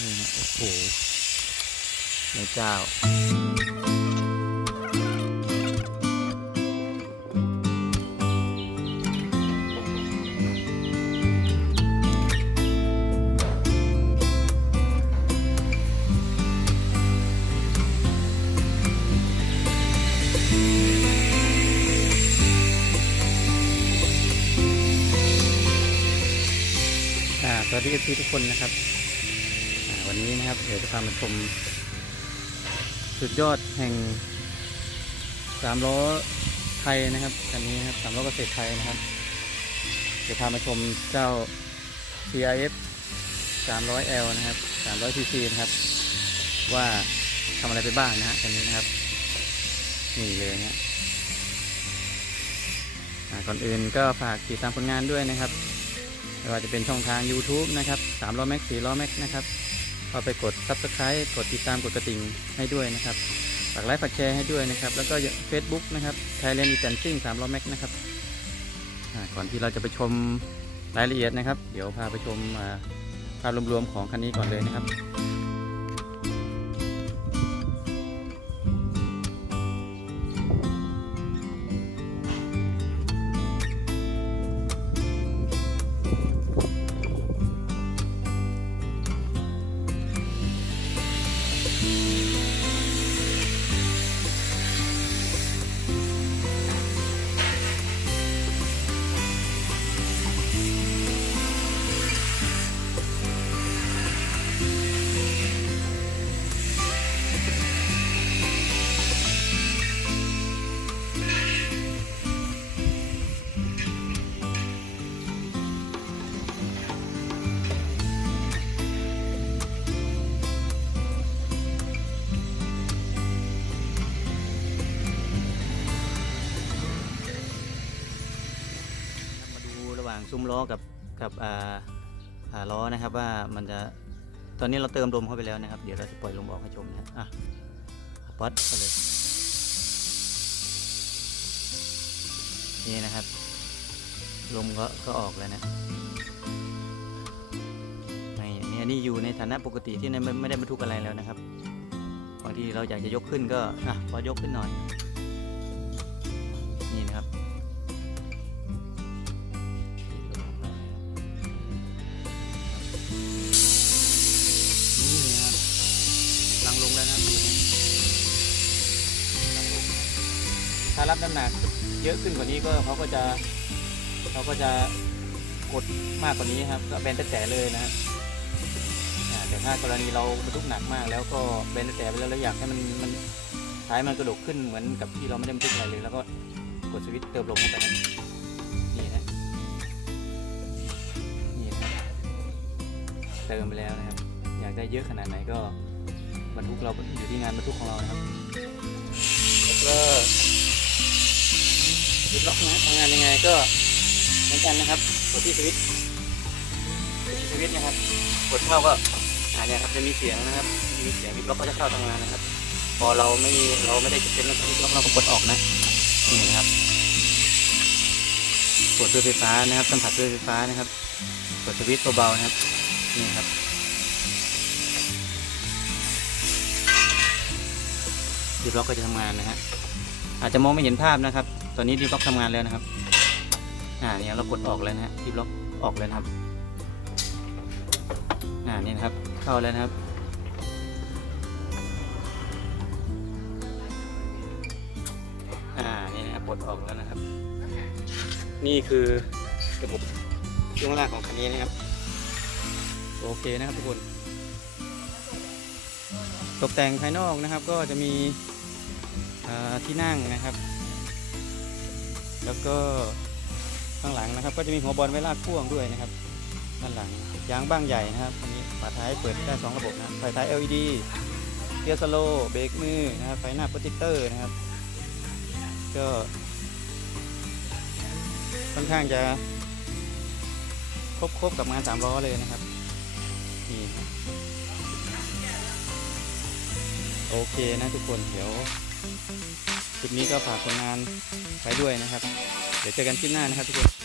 นี่ฮะโอ้โหในเจ้าสวัสดีทุกคนนะครับ วันนี้นะครับ เดี๋ยวจะพามาชม สุดยอดแห่งสามล้อไทยนะครับคันนี้นะครับสามล้อเกษตรไทยนะครับ เดี๋ยวพามาชมเจ้า CRF 300L นะครับ 300cc นะครับ ว่าทำอะไรไปบ้างนะฮะคันนี้นะครับ นี่เลยนะฮะก่อนอื่นก็ฝากติดตามผลงานด้วยนะครับไม่ว่าจะเป็นช่องทาง YouTube นะครับ3ล้อแม็ก4ล้อแม็กนะครับ ก็ไปกด Subscribe กดติดตามกดกระดิ่งให้ด้วยนะครับฝากไลค์ฝากแชร์ให้ด้วยนะครับ แล้วก็ Facebook นะครับ Thailand e t a n c i n g 3ล้อแม็กนะครับก่อนที่เราจะไปชมรายละเอียดนะครับ เดี๋ยวพาไปชมภาพรวมๆของคันนี้ก่อนเลยนะครับ ซุ้มล้อกับกับอ่าอ่าล้อนะครับว่ามันจะตอนนี้เราเติมลมเข้าไปแล้วนะครับ เดี๋ยวเราจะปล่อยลมออกให้ชมนะอะป๊อดไปเลยนี่นะครับ ลมก็ก็ออกแล้วนะนี่นี่อันนี้อยู่ในฐานะปกติที่ไม่ไม่ได้บรรทุกอะไรแล้วนะครับบางทีเราอยากจะยกขึ้นก็อะพอยกขึ้นหน่อย นี่นะครับารับน้ำหนักเยอะขึ้นกว่านี้ก็เขาก็จะเขาก็จะกดมากกว่านี้ครับ ก็แบนแต่แต่เลยนะครับแต่ถ้ากรณีเราบรรทุกหนักมากแล้วก็แบนแต่แต่ไปแล้วแล้วอยากให้มันมันท้ายมันกระดกขึ้นเหมือนกับที่เราไม่ได้บรรทุกอะไรเลย แล้วก็กดสวิตช์เติมลมเข้าไปนะนี่นะนี่นะเติมไปแล้วนะครับ อยากได้เยอะขนาดไหนก็บรรทุกเราอยู่ที่งานบรรทุกของเรานะครับแล้วก็ ยึดล็อกนะทำงานยังไงก็เหมือนกันนะครับกดที่สวิตช์กดที่สวิตช์นะครับกดเข้าก็อ่าเนี่ยครับจะมีเสียงนะครับมีเสียงยึดล็อกก็จะเข้าทำงานนะครับ พอเราไม่เราไม่ได้จะเป็นยึดล็อกเราก็กดออกนะนี่นะครับกดด้วยไฟฟ้านะครับ สัมผัสด้วยไฟฟ้านะครับกดสวิตช์เบาๆนะครับนี่ครับดีบล็อกก็จะทำงานนะฮะอาจจะมองไม่เห็นภาพนะครับ ตอนนี้ดีบล็อกทำงานแล้วนะครับ อ่าเนี่ยเรากดออกแล้วนะฮะดีบล็อกออกเลยนะครับ อ่านี่นะครับ เข้าแล้วนะครับอ่านี่นะครับกดออกแล้วนะครับ นี่คือระบบช่วงล่างของคันนี้นะครับ โอเคนะครับทุกคน ตกแต่งภายนอกนะครับก็จะมีที่นั่งนะครับ แล้วก็ข้างหลังนะครับ ก็จะมีหัวบอลไว้ลากพ่วงด้วยนะครับด้านหลังยางบ้างใหญ่นะครับอันนี้ฝาท้ายเปิดได้สองระบบนะไฟท้าย LED เกียร์สโลเบรกมือนะครับไฟหน้าโปรเจคเตอร์นะครับ ก็ค่อนข้างจะครบครบกับงานสามล้อเลยนะครับนี่โอเคนะทุกคนเดี๋ยว คลิปนี้ก็ฝากผลงานไว้ด้วยนะครับ เดี๋ยวเจอกันคลิปหน้านะครับทุกคน